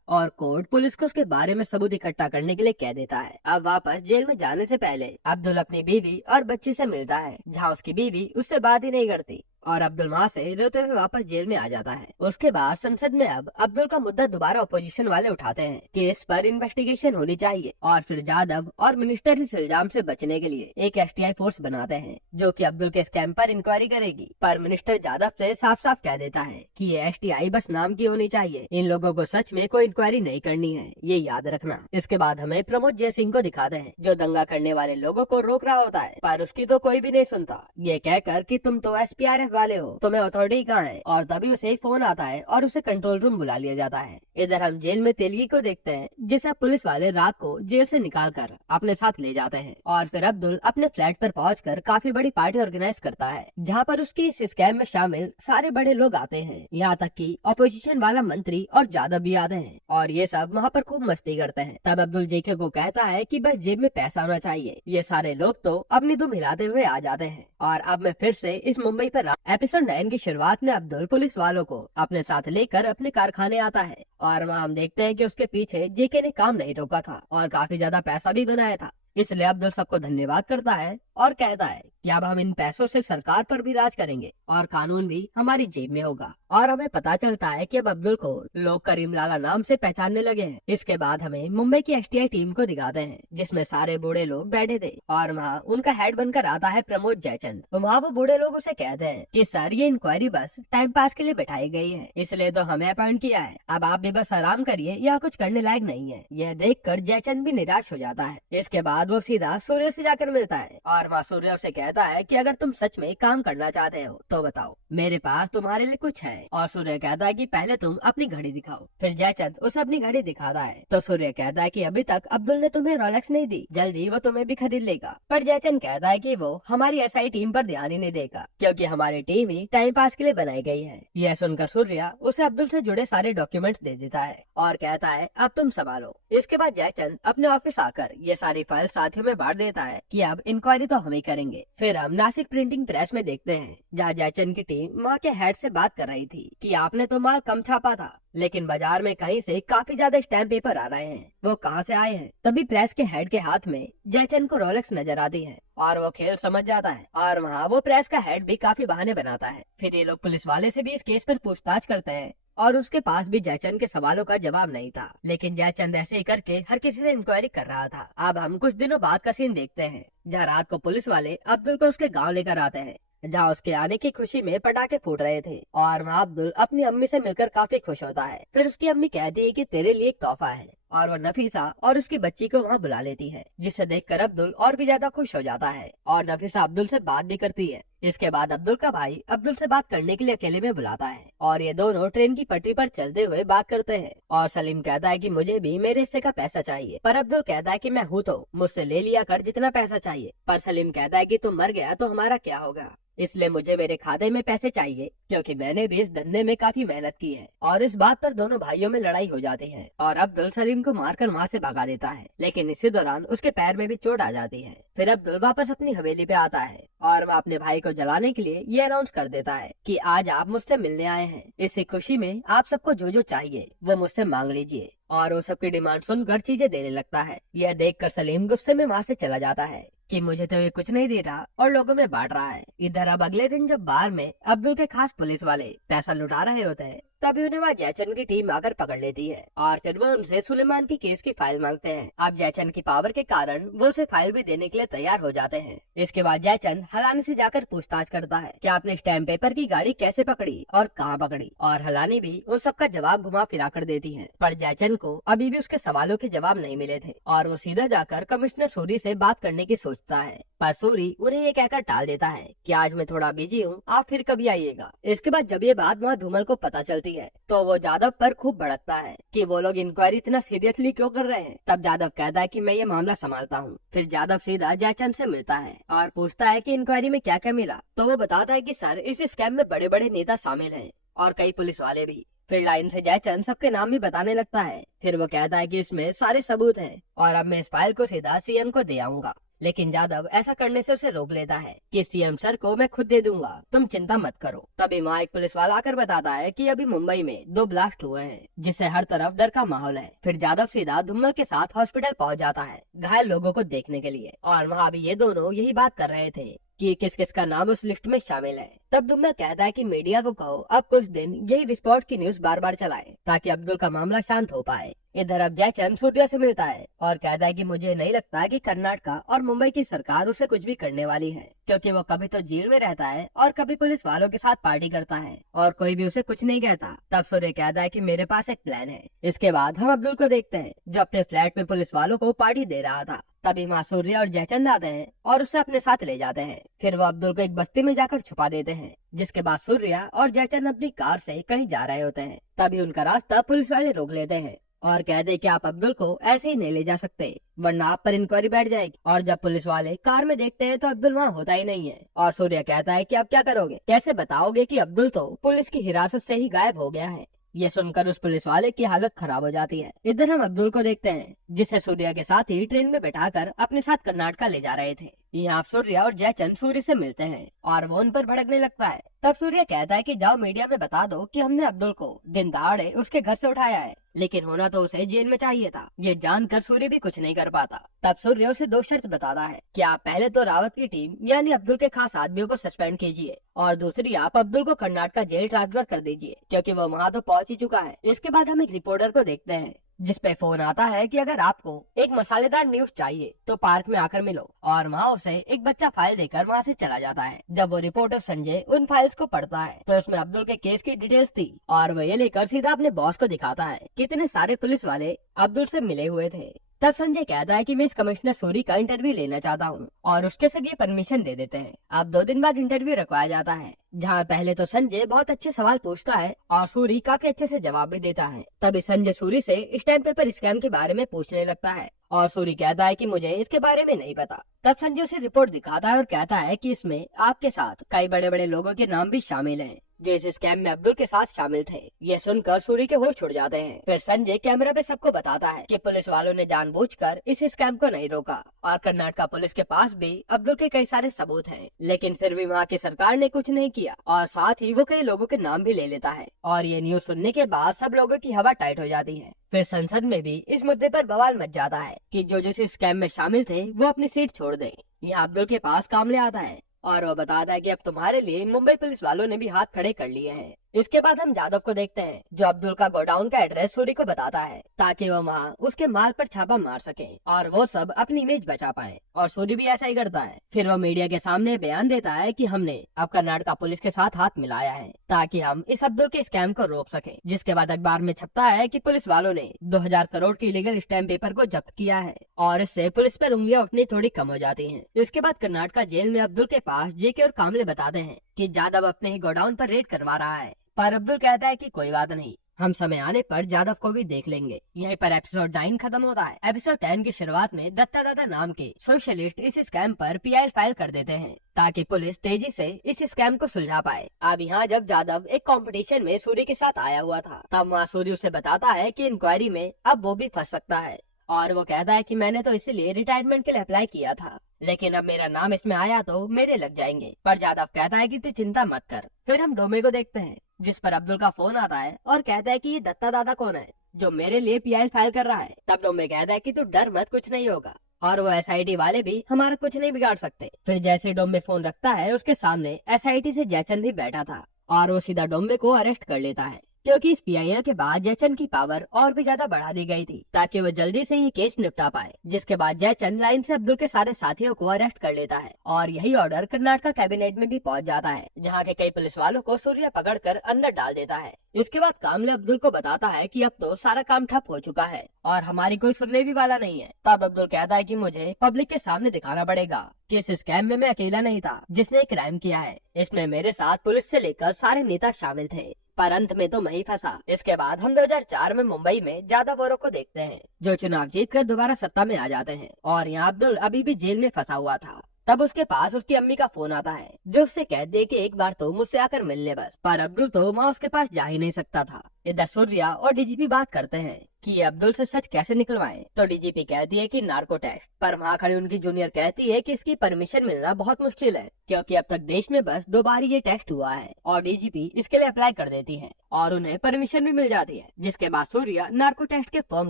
और कोर्ट पुलिस को उसके बारे में सबूत इकट्ठा करने के लिए कह देता है। अब वापस जेल में जाने से पहले अब्दुल अपनी बीवी और बच्ची से मिलता है, जहाँ उसकी बीवी उससे बात ही नहीं करती और अब्दुल वहाँ से रोते हुए वापस जेल में आ जाता है। उसके बाद संसद में अब अब्दुल का मुद्दा दोबारा अपोजिशन वाले उठाते हैं कि इस पर इन्वेस्टिगेशन होनी चाहिए और फिर जादव और मिनिस्टर इस इल्जाम से बचने के लिए एक एसटीआई फोर्स बनाते हैं जो कि अब्दुल के स्कैम पर इंक्वायरी करेगी। पर मिनिस्टर जादव से साफ साफ कह देता है कि ये एसटीआई बस नाम की होनी चाहिए, इन लोगों को सच में कोई इंक्वायरी नहीं करनी है, ये याद रखना। इसके बाद हमें प्रमोद जय सिंह को दिखाते हैं जो दंगा करने वाले लोगों को रोक रहा होता है, पर उसकी तो कोई भी नहीं सुनता, ये कहकर कि तुम तो एसपीआरएफ वाले हो, तुम्हें अथॉरिटी कहाँ है। और तभी उसे फोन आता है और उसे कंट्रोल रूम बुला लिया जाता है। इधर हम जेल में तेलगी को देखते हैं जिसे पुलिस वाले रात को जेल से निकाल कर अपने साथ ले जाते हैं और फिर अब्दुल अपने फ्लैट पर पहुंचकर काफी बड़ी पार्टी ऑर्गेनाइज करता है जहां पर उसकी इस स्कैम में शामिल सारे बड़े लोग आते हैं, यहाँ तक कि अपोजिशन वाला मंत्री और जादव भी आते हैं और ये सब वहाँ पर खूब मस्ती करते हैं। तब अब्दुल जेके को कहता है कि बस जेब में पैसा होना चाहिए। ये सारे लोग तो अपनी दुम हिलाते हुए आ जाते हैं और अब मैं फिर से इस मुंबई पर एपिसोड 9 की शुरुआत में अब्दुल पुलिस वालों को अपने साथ लेकर अपने कारखाने आता है और वहाँ हम देखते हैं कि उसके पीछे जेके ने काम नहीं रोका था और काफी ज्यादा पैसा भी बनाया था। इसलिए अब्दुल सबको धन्यवाद करता है और कहता है कि अब हम इन पैसों से सरकार पर भी राज करेंगे और कानून भी हमारी जेब में होगा। और हमें पता चलता है कि अब अब्दुल को लोग करीम लाला नाम से पहचानने लगे हैं। इसके बाद हमें मुंबई की एसटीआई टीम को दिखाते हैं जिसमें सारे बूढ़े लोग बैठे थे और वहाँ उनका हेड बनकर आता है प्रमोद जयचंद। वहाँ वो बूढ़े लोग उसे कहते हैं कि सर ये इंक्वायरी बस टाइम पास के लिए बैठाई गई है, इसलिए तो हमें अपॉइंट किया है, अब आप भी बस आराम करिए, यहाँ कुछ करने लायक नहीं है। यह देखकर जयचंद भी निराश हो जाता है। इसके बाद वो सीधा सूर्य से जाकर मिलता है और वहाँ सूर्य उसे कहता है कि अगर तुम सच में काम करना चाहते हो तो बताओ, मेरे पास तुम्हारे लिए कुछ है। और सूर्य कहता है कि पहले तुम अपनी घड़ी दिखाओ। फिर जयचंद उसे अपनी घड़ी दिखाता है तो सूर्य कहता है कि अभी तक अब्दुल ने तुम्हें रोलेक्स नहीं दी, जल्दी वो तुम्हें भी खरीद लेगा। पर जयचंद कहता है कि वो हमारी एसआई टीम पर ध्यान ही नहीं देगा क्योंकि हमारी टीम ही टाइम पास के लिए बनाई गई है। यह सुनकर सूर्य उसे अब्दुल से जुड़े सारे डॉक्यूमेंट्स दे देता है और कहता है अब तुम संभालो। इसके बाद जयचंद अपने ऑफिस आकर ये सारी फाइल साथियों में बांट देता है कि अब इंक्वायरी तो हम ही करेंगे। फिर हम नासिक प्रिंटिंग प्रेस में देखते हैं जहाँ जयचंद की टीम वहाँ के हेड से बात कर रही थी कि आपने तो माल कम छापा था लेकिन बाजार में कहीं से काफी ज्यादा स्टैम्प पेपर आ रहे हैं, वो कहाँ से आए हैं। तभी प्रेस के हेड के हाथ में जयचंद को रोलेक्स नजर आती है और वो खेल समझ जाता है और वहाँ वो प्रेस का हेड भी काफी बहाने बनाता है। फिर ये लोग पुलिस वाले से भी इस केस पर पूछताछ करते हैं और उसके पास भी जयचंद के सवालों का जवाब नहीं था, लेकिन जयचंद ऐसे ही करके हर किसी से इंक्वायरी कर रहा था। अब हम कुछ दिनों बाद का सीन देखते हैं जहाँ रात को पुलिस वाले अब्दुल को उसके गांव लेकर आते हैं जहाँ उसके आने की खुशी में पटाखे फूट रहे थे और वहाँ अब्दुल अपनी अम्मी से मिलकर काफी खुश होता है। फिर उसकी अम्मी कहती है कि तेरे लिए एक तोहफा है और वो नफीसा और उसकी बच्ची को वहाँ बुला लेती है, जिसे देखकर अब्दुल और भी ज्यादा खुश हो जाता है और नफीसा अब्दुल से बात भी करती है। इसके बाद अब्दुल का भाई अब्दुल से बात करने के लिए अकेले में बुलाता है और ये दोनों ट्रेन की पटरी पर चलते हुए बात करते हैं और सलीम कहता है कि मुझे भी मेरे हिस्से का पैसा चाहिए, पर अब्दुल कहता है कि मैं हूँ तो मुझसे ले लिया कर जितना पैसा चाहिए। पर सलीम कहता है कि तुम मर गया तो हमारा क्या होगा, इसलिए मुझे मेरे खाते में पैसे चाहिए क्योंकि मैंने भी इस धंधे में काफी मेहनत की है। और इस बात पर दोनों भाइयों में लड़ाई हो जाती है और अब्दुल सलीम को मारकर वहाँ से भगा देता है, लेकिन इसी दौरान उसके पैर में भी चोट आ जाती है। फिर अब्दुल वापस अपनी हवेली पे आता है और वह अपने भाई को जलाने के लिए ये अनाउंस कर देता है कि आज आप मुझसे मिलने आए हैं, इसी खुशी में आप सबको जो जो चाहिए वो मुझसे मांग लीजिए। और वो सबकी डिमांड सुनकर चीजें देने लगता है। यह देखकर सलीम गुस्से में वहाँ से चला जाता है कि मुझे तो ये कुछ नहीं दे रहा और लोगों में बांट रहा है। इधर अब अगले दिन जब बार में अब्दुल के खास पुलिस वाले पैसा लुटा रहे होते हैं तभी उन्हें वहाँ जयचंद की टीम आकर पकड़ लेती है और फिर वो उनसे सुलेमान की केस की फाइल मांगते हैं। अब जयचंद की पावर के कारण वो उसे फाइल भी देने के लिए तैयार हो जाते हैं। इसके बाद जयचंद हलानी से जाकर पूछताछ करता है कि आपने स्टैम्प पेपर की गाड़ी कैसे पकड़ी और कहाँ पकड़ी, और हलानी भी उन सबका जवाब घुमा फिरा कर देती है। पर जयचंद को अभी भी उसके सवालों के जवाब नहीं मिले थे और वो सीधा जाकर कमिश्नर सूरी से बात करने की सोचता है, पर सूरी उन्हें ये कहकर टाल देता है कि आज मैं थोड़ा बिजी हूँ, आप फिर कभी आइएगा। इसके बाद जब ये बात वहाँ धूमल को पता चलती है तो वो जादव पर खूब भड़कता है कि वो लोग इंक्वायरी इतना सीरियसली क्यों कर रहे हैं। तब जादव कहता है कि मैं ये मामला संभालता हूँ। फिर जादव सीधा जयचंद से मिलता है और पूछता है कि इंक्वायरी में क्या क्या मिला। तो वो बताता है कि सर, इस स्कैम में बड़े बड़े नेता शामिल हैं और कई पुलिस वाले भी। फिर लाइन से जयचंद सबके नाम भी बताने लगता है। फिर वो कहता है कि इसमें सारे सबूत हैं और अब मैं इस फाइल को सीधा सीएम को दे आऊंगा। लेकिन जादव ऐसा करने से उसे रोक लेता है कि सीएम सर को मैं खुद दे दूंगा, तुम चिंता मत करो। तभी वहाँ एक पुलिस वाला आकर बताता है कि अभी मुंबई में 2 ब्लास्ट हुए हैं जिससे हर तरफ डर का माहौल है। फिर जादव सीधा धूमल के साथ हॉस्पिटल पहुँच जाता है घायल लोगों को देखने के लिए, और वहाँ भी ये दोनों यही बात कर रहे थे कि किस किस का नाम उस लिस्ट में शामिल है। तब धूमल कहता है कि मीडिया को कहो अब कुछ दिन यही विस्फोट की न्यूज बार बार चलाए ताकि अब्दुल का मामला शांत हो पाए। इधर अब जयचंद सूर्या से मिलता है और कहता है कि मुझे नहीं लगता कि कर्नाटका और मुंबई की सरकार उसे कुछ भी करने वाली है, क्योंकि वो कभी तो जेल में रहता है और कभी पुलिस वालों के साथ पार्टी करता है और कोई भी उसे कुछ नहीं कहता। तब सूर्य कहता है कि मेरे पास एक प्लान है। इसके बाद हम अब्दुल को देखते हैं जो अपने फ्लैट में पुलिस वालों को पार्टी दे रहा था। तभी वहाँ सूर्य और जयचंद आते हैं और उसे अपने साथ ले जाते हैं। फिर वो अब्दुल को एक बस्ती में जाकर छुपा देते हैं, जिसके बाद सूर्य और जयचंद अपनी कार से कहीं जा रहे होते हैं। तभी उनका रास्ता पुलिस वाले रोक लेते हैं और कहते कि आप अब्दुल को ऐसे ही नहीं ले जा सकते, वरना आप पर इंक्वायरी बैठ जाएगी। और जब पुलिस वाले कार में देखते हैं तो अब्दुल वहाँ होता ही नहीं है और सूर्य कहता है कि अब क्या करोगे, कैसे बताओगे कि अब्दुल तो पुलिस की हिरासत से ही गायब हो गया है। ये सुनकर उस पुलिस वाले की हालत खराब हो जाती है। इधर हम अब्दुल को देखते हैं जिसे सूर्या के साथ ही ट्रेन में बैठाकर अपने साथ कर्नाटका ले जा रहे थे। यहाँ सूर्य और जयचंद सूर्य से मिलते हैं और वो उन पर भड़कने लगता है। तब सूर्य कहता है कि जाओ मीडिया में बता दो कि हमने अब्दुल को दिन दहाड़े उसके घर से उठाया है, लेकिन होना तो उसे जेल में चाहिए था। ये जानकर सूर्य भी कुछ नहीं कर पाता। तब सूर्य उसे 2 शर्त बताता है कि आप पहले तो रावत की टीम यानी अब्दुल के खास आदमियों को सस्पेंड कीजिए और दूसरी आप अब्दुल को कर्नाटका जेल ट्रांसफर कर दीजिए, क्योंकि वो वहाँ तो पहुँच ही चुका है। इसके बाद हम एक रिपोर्टर को देखते हैं जिसपे फोन आता है कि अगर आपको एक मसालेदार न्यूज चाहिए तो पार्क में आकर मिलो, और वहाँ उसे एक बच्चा फाइल देकर वहाँ से चला जाता है। जब वो रिपोर्टर संजय उन फाइल्स को पढ़ता है तो उसमें अब्दुल के केस की डिटेल्स थी और वो ये लेकर सीधा अपने बॉस को दिखाता है कि इतने सारे पुलिस वाले अब्दुल से मिले हुए थे। तब संजय कहता है कि मैं इस कमिश्नर सूरी का इंटरव्यू लेना चाहता हूँ और उसके से ये परमिशन दे देते हैं। अब 2 दिन बाद इंटरव्यू रखवाया जाता है, जहाँ पहले तो संजय बहुत अच्छे सवाल पूछता है और सूरी काफी अच्छे से जवाब भी देता है। तभी संजय सूरी से स्टैम्प पेपर स्कैम के बारे में पूछने लगता है और सूरी कहता है कि मुझे इसके बारे में नहीं पता। तब संजय उसे रिपोर्ट दिखाता है और कहता है कि इसमें आपके साथ कई बड़े बड़े लोगों के नाम भी शामिल हैं जो इस स्कैम में अब्दुल के साथ शामिल थे। ये सुनकर सूरी के होश उड़ जाते हैं। फिर संजय कैमरा पे सबको बताता है कि पुलिस वालों ने जानबूझकर इस स्कैम को नहीं रोका और कर्नाटका पुलिस के पास भी अब्दुल के कई सारे सबूत हैं, लेकिन फिर भी वहाँ की सरकार ने कुछ नहीं किया और साथ ही वो कई लोगों के नाम भी ले लेता है। और ये न्यूज सुनने के बाद सब लोगों की हवा टाइट हो जाती है। फिर संसद में भी इस मुद्दे पर बवाल मच जाता है कि जो इस स्कैम में शामिल थे वो अपनी सीट छोड़ दें। यहाँ अब्दुल के पास कामले आता है और वो बताता है कि अब तुम्हारे लिए मुंबई पुलिस वालों ने भी हाथ खड़े कर लिए हैं। इसके बाद हम जादव को देखते हैं जो अब्दुल का गोडाउन का एड्रेस सूरी को बताता है ताकि वो वहाँ उसके माल पर छापा मार सके और वो सब अपनी इमेज बचा पाए, और सूरी भी ऐसा ही करता है। फिर वो मीडिया के सामने बयान देता है कि हमने अब कर्नाटका पुलिस के साथ हाथ मिलाया है ताकि हम इस अब्दुल के स्कैम को रोक सके। जिसके बाद अखबार में छपता है कि पुलिस वालों ने 2000 करोड़ के इलीगल स्टैम्प पेपर को जब्त किया है और इससे पुलिस पर उंगलियां उठनी थोड़ी कम हो जाती है। इसके बाद कर्नाटका जेल में अब्दुल के पास जेके और कामले बताते हैं कि जादव अपने ही गोडाउन पर रेड करवा रहा है, पर अब्दुल कहता है कि कोई बात नहीं, हम समय आने पर जादव को भी देख लेंगे। यहीं पर एपिसोड 9 खत्म होता है। एपिसोड 10 की शुरुआत में दत्ता दादा नाम के सोशलिस्ट इस स्कैम पर पीआई फाइल कर देते हैं ताकि पुलिस तेजी से इस स्कैम को सुलझा पाए। अब यहाँ जब जादव एक कंपटीशन में सूर्य के साथ आया हुआ था तब वहाँ सूर्य उसे बताता है कि इंक्वायरी में अब वो भी फंस सकता है, और वो कहता है कि मैंने तो इसीलिए रिटायरमेंट के लिए अप्लाई किया था, लेकिन अब मेरा नाम इसमें आया तो मेरे लग जाएंगे। पर जादव कहता है कि तू चिंता मत कर। फिर हम डोमे को देखते हैं जिस पर अब्दुल का फोन आता है और कहता है कि ये दत्ता दादा कौन है जो मेरे लिए पीआई फाइल कर रहा है। तब डोमे कहता है कि तू डर मत, कुछ नहीं होगा, और वो एसआईटी वाले भी हमारा कुछ नहीं बिगाड़ सकते। फिर जैसे डोमे फोन रखता है उसके सामने एसआईटी से जयचंद ही बैठा था और वो सीधा डोम्बे को अरेस्ट कर लेता है। क्योंकि इस PIL के बाद जयचंद की पावर और भी ज्यादा बढ़ा दी गई थी ताकि वो जल्दी से ही केस निपटा पाए। जिसके बाद जयचंद लाइन से अब्दुल के सारे साथियों को अरेस्ट कर लेता है और यही ऑर्डर कर्नाटका कैबिनेट में भी पहुंच जाता है, जहां के कई पुलिस वालों को सूर्या पकड़कर अंदर डाल देता है। इसके बाद कामले अब्दुल को बताता है कि अब तो सारा काम ठप हो चुका है और हमारी कोई सुनने भी वाला नहीं है। तब अब्दुल कहता है कि मुझे पब्लिक के सामने दिखाना पड़ेगा कि इस स्कैम में मैं अकेला नहीं था जिसने क्राइम किया है। इसमें मेरे साथ पुलिस से लेकर सारे नेता शामिल थे, पर अंत में तो मैं ही फंसा। इसके बाद हम 2004 में मुंबई में जादवों को देखते हैं जो चुनाव जीतकर दोबारा सत्ता में आ जाते हैं और यहाँ अब्दुल अभी भी जेल में फंसा हुआ था। तब उसके पास उसकी अम्मी का फोन आता है जो उससे कहते हैं कि एक बार तो मुझसे आकर मिल ले बस। पर अब्दुल तो वहाँ उसके पास जा ही नहीं सकता था। इधर सूर्या और DGP बात करते हैं कि ये अब्दुल से सच कैसे निकलवाएं। तो DGP कहती है कि नार्को टेस्ट, पर वहाँ खड़ी उनकी जूनियर कहती है कि इसकी परमिशन मिलना बहुत मुश्किल है क्योंकि अब तक देश में बस 2 बार ये टेस्ट हुआ है। और DGP इसके लिए अप्लाई कर देती है और उन्हें परमिशन भी मिल जाती है। जिसके बाद सूर्या नार्को टेस्ट के फॉर्म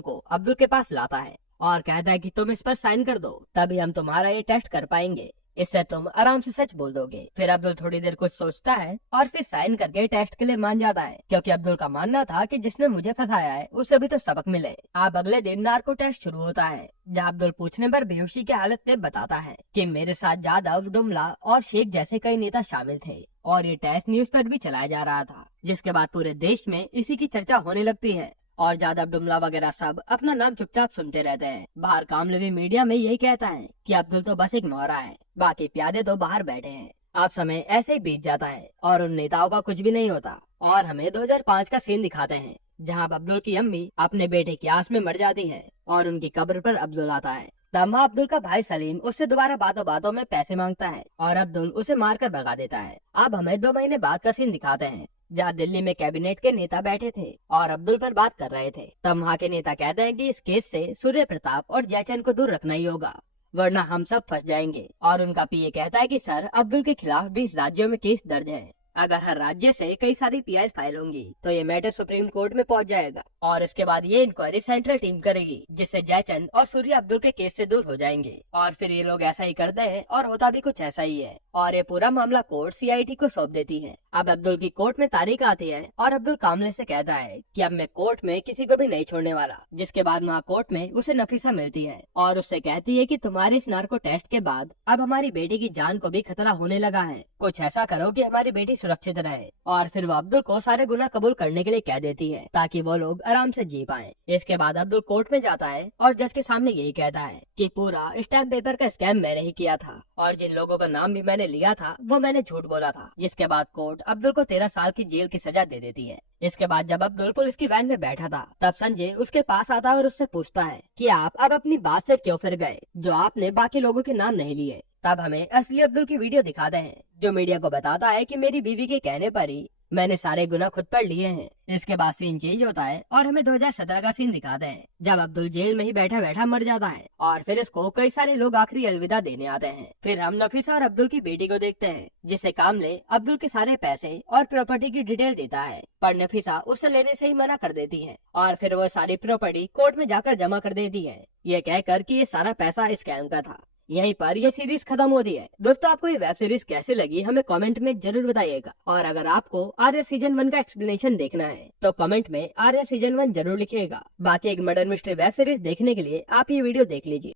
को अब्दुल के पास लाता है और कहता है कि तुम इस पर साइन कर दो, तभी हम तुम्हारा ये टेस्ट कर पाएंगे, इससे तुम आराम से सच बोल दोगे। फिर अब्दुल थोड़ी देर कुछ सोचता है और फिर साइन करके टेस्ट के लिए मान जाता है क्योंकि अब्दुल का मानना था कि जिसने मुझे फंसाया है उसे भी तो सबक मिले। अब अगले दिन नार्को टेस्ट शुरू होता है जहाँ अब्दुल पूछने पर बेहोशी की हालत में बताता है कि मेरे साथ जादव, डुमला और शेख जैसे कई नेता शामिल थे और ये टेस्ट न्यूज पर भी चलाया जा रहा था। जिसके बाद पूरे देश में इसी की चर्चा होने लगती है और जादव, डुमला वगैरह सब अपना नाम चुपचाप सुनते रहते हैं। बाहर कामले भी मीडिया में यही कहता है कि अब्दुल तो बस एक नौरा है, बाकी प्यादे तो बाहर बैठे हैं। अब समय ऐसे ही बीत जाता है और उन नेताओं का कुछ भी नहीं होता और हमें 2005 का सीन दिखाते हैं जहां अब्दुल की अम्मी अपने बेटे की आस में मर जाती है और उनकी कब्र पर अब्दुल आता है। तब अब्दुल का भाई सलीम उससे दोबारा बातों बातों में पैसे मांगता है और अब्दुल उसे मारकर भगा देता है। अब हमें 2 महीने बाद का सीन दिखाते हैं जहाँ दिल्ली में कैबिनेट के नेता बैठे थे और अब्दुल पर बात कर रहे थे। तब वहाँ के नेता कहते हैं कि इस केस से सूर्य प्रताप और जयचंद को दूर रखना ही होगा वरना हम सब फंस जाएंगे। और उनका PA कहता है कि सर, अब्दुल के खिलाफ 20 राज्यों में केस दर्ज है। अगर हर राज्य से कई सारी PI फाइल होंगी तो ये मैटर सुप्रीम कोर्ट में पहुंच जाएगा और इसके बाद ये इंक्वायरी सेंट्रल टीम करेगी जिससे जयचंद और सूर्य अब्दुल के केस से दूर हो जाएंगे। और फिर ये लोग ऐसा ही करते हैं और होता भी कुछ ऐसा ही है और ये पूरा मामला कोर्ट CID को सौंप देती है। अब अब्दुल की कोर्ट में तारीख आती है और अब्दुल कामले से कहता है कि अब मैं कोर्ट में किसी को भी नहीं छोड़ने वाला। जिसके बाद वहाँ कोर्ट में उसे नफीसा मिलती है और उससे कहती है कि तुम्हारे इस नार्को टेस्ट के बाद अब हमारी बेटी की जान को भी खतरा होने लगा है, कुछ ऐसा करो कि हमारी बेटी सुरक्षित रहे। और फिर वो अब्दुल को सारे गुनाह कबूल करने के लिए कह देती है ताकि वो लोग आराम से जी पाए। इसके बाद अब्दुल कोर्ट में जाता है और जज के सामने यही कहता है कि पूरा स्टैम्प पेपर का स्कैम मैंने ही किया था और जिन लोगों का नाम भी मैंने लिया था वो मैंने झूठ बोला था। जिसके बाद कोर्ट अब्दुल को 13 साल की जेल की सजा दे देती है। इसके बाद जब अब्दुल पुलिस की वैन में बैठा था तब संजय उसके पास आता है और उससे पूछता है कि आप अब अपनी बात से क्यों फिर गए जो आपने बाकी लोगों के नाम नहीं लिए। तब हमें असली अब्दुल की वीडियो दिखाते हैं जो मीडिया को बताता है कि मेरी बीवी के कहने पर ही मैंने सारे गुनाह खुद पर लिए हैं। इसके बाद सीन चेंज होता है और हमें 2017 का सीन दिखाते हैं जब अब्दुल जेल में ही बैठा बैठा मर जाता है और फिर इसको कई सारे लोग आखिरी अलविदा देने आते हैं। फिर हम नफीसा और अब्दुल की बेटी को देखते हैं जिससे कामले अब्दुल के सारे पैसे और प्रॉपर्टी की डिटेल देता है पर नफीसा उससे लेने से ही मना कर देती है और फिर वो सारी प्रॉपर्टी कोर्ट में जाकर जमा कर देती है ये कहकर कि ये सारा पैसा स्कैम का था। यहीं पर ये सीरीज खत्म होती है। दोस्तों, आपको ये वेब सीरीज कैसी लगी हमें कमेंट में जरूर बताइएगा और अगर आपको आर्या सीजन 1 का एक्सप्लेनेशन देखना है तो कमेंट में आर्या सीजन 1 जरूर लिखिएगा। बाकी एक मर्डर मिस्ट्री वेब सीरीज देखने के लिए आप ये वीडियो देख लीजिए।